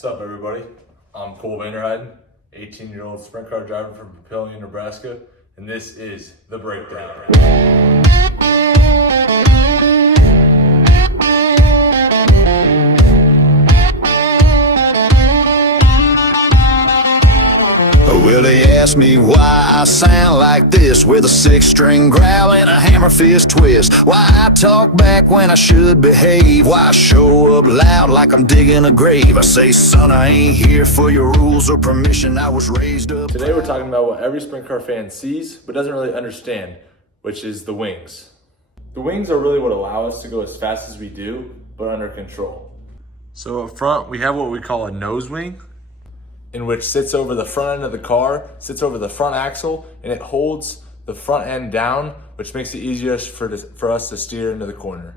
What's up, everybody? I'm Cole Vanderheiden, 18-year-old sprint car driver from Papillion, Nebraska, and this is The Breakdown. Well, they ask me why I sound like this, with a six-string growl and a hammer fist twist. Why I talk back when I should behave, why I show up loud like I'm digging a grave. I say, son, I ain't here for your rules or permission. I was raised up. Today we're talking about what every sprint car fan sees but doesn't really understand, which is the wings. The wings are really what allow us to go as fast as we do, but under control. So up front, we have what we call a nose wing, in which sits over the front end of the car, sits over the front axle, and it holds the front end down, which makes it easier for us to steer into the corner.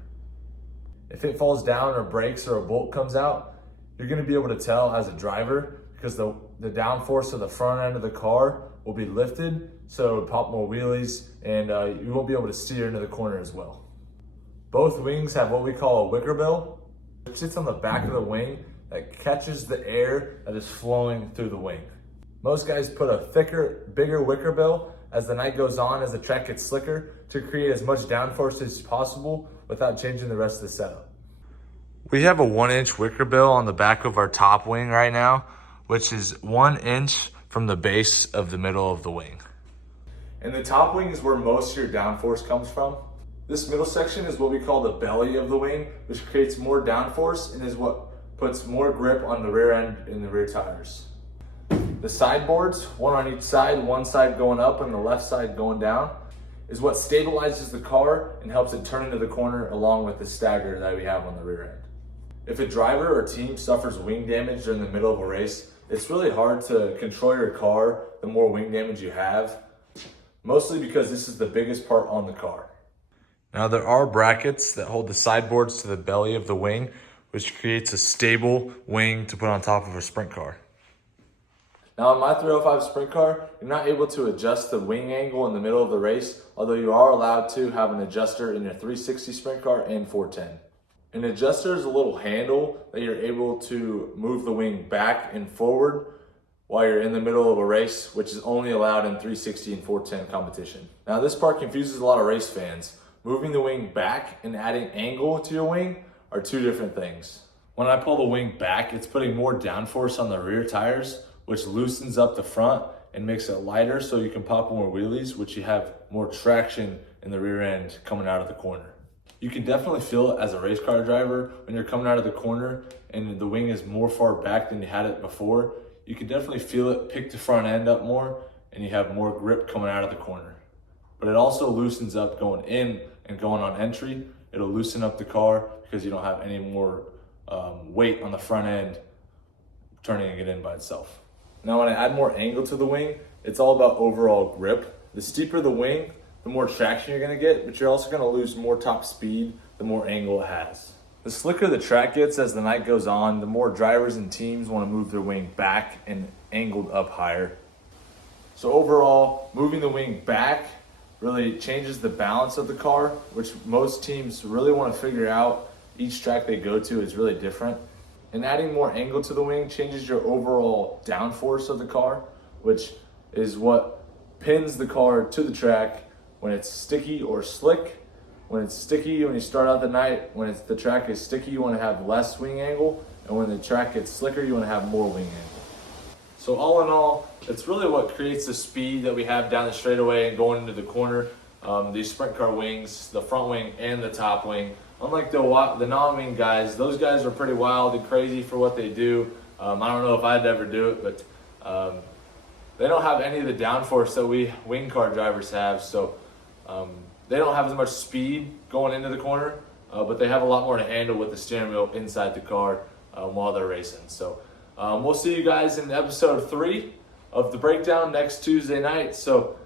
If it falls down or breaks or a bolt comes out, you're gonna be able to tell as a driver because the downforce of the front end of the car will be lifted, so it'll pop more wheelies, and you won't be able to steer into the corner as well. Both wings have what we call a wicker bill, which sits on the back of the wing that catches the air that is flowing through the wing. Most guys put a thicker, bigger wicker bill as the night goes on, as the track gets slicker, to create as much downforce as possible without changing the rest of the setup. We have a 1-inch wicker bill on the back of our top wing right now, which is 1 inch from the base of the middle of the wing. And the top wing is where most of your downforce comes from. This middle section is what we call the belly of the wing, which creates more downforce and is what puts more grip on the rear end and the rear tires. The side boards, one on each side, one side going up and the left side going down, is what stabilizes the car and helps it turn into the corner, along with the stagger that we have on the rear end. If a driver or team suffers wing damage during the middle of a race, it's really hard to control your car the more wing damage you have, mostly because this is the biggest part on the car. Now there are brackets that hold the side boards to the belly of the wing, which creates a stable wing to put on top of a sprint car. Now in my 305 sprint car, you're not able to adjust the wing angle in the middle of the race, although you are allowed to have an adjuster in your 360 sprint car and 410. An adjuster is a little handle that you're able to move the wing back and forward while you're in the middle of a race, which is only allowed in 360 and 410 competition. Now this part confuses a lot of race fans. Moving the wing back and adding angle to your wing are two different things. When I pull the wing back, it's putting more downforce on the rear tires, which loosens up the front and makes it lighter so you can pop more wheelies, which you have more traction in the rear end coming out of the corner. You can definitely feel it as a race car driver when you're coming out of the corner and the wing is more far back than you had it before. You can definitely feel it pick the front end up more and you have more grip coming out of the corner. But it also loosens up going in and going on entry. It'll loosen up the car because you don't have any more weight on the front end turning it in by itself. Now when I add more angle to the wing, it's all about overall grip. The steeper the wing, the more traction you're gonna get, but you're also gonna lose more top speed the more angle it has. The slicker the track gets as the night goes on, the more drivers and teams wanna move their wing back and angled up higher. So overall, moving the wing back really changes the balance of the car, which most teams really want to figure out. Each track they go to is really different. And adding more angle to the wing changes your overall downforce of the car, which is what pins the car to the track when it's sticky or slick. When it's sticky, when you start out the night, when the track is sticky, you want to have less wing angle. And when the track gets slicker, you want to have more wing angle. So all in all, it's really what creates the speed that we have down the straightaway and going into the corner. These sprint car wings, the front wing and the top wing. Unlike the non-wing guys, those guys are pretty wild and crazy for what they do. I don't know if I'd ever do it, but they don't have any of the downforce that we wing car drivers have. So they don't have as much speed going into the corner, but they have a lot more to handle with the steering wheel inside the car while they're racing. So we'll see you guys in episode 3 of The Breakdown next Tuesday night. So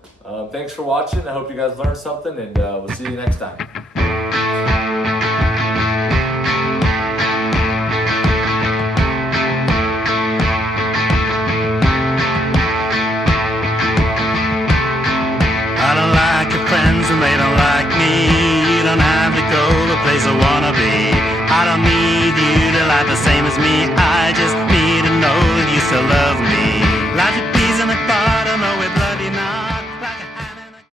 thanks for watching. I hope you guys learned something, and we'll see you next time. I don't like your friends and they don't like me. You don't have to go the place I wanna be. I don't need you to like the same as me. I just need to to love me. Logic bees in the car.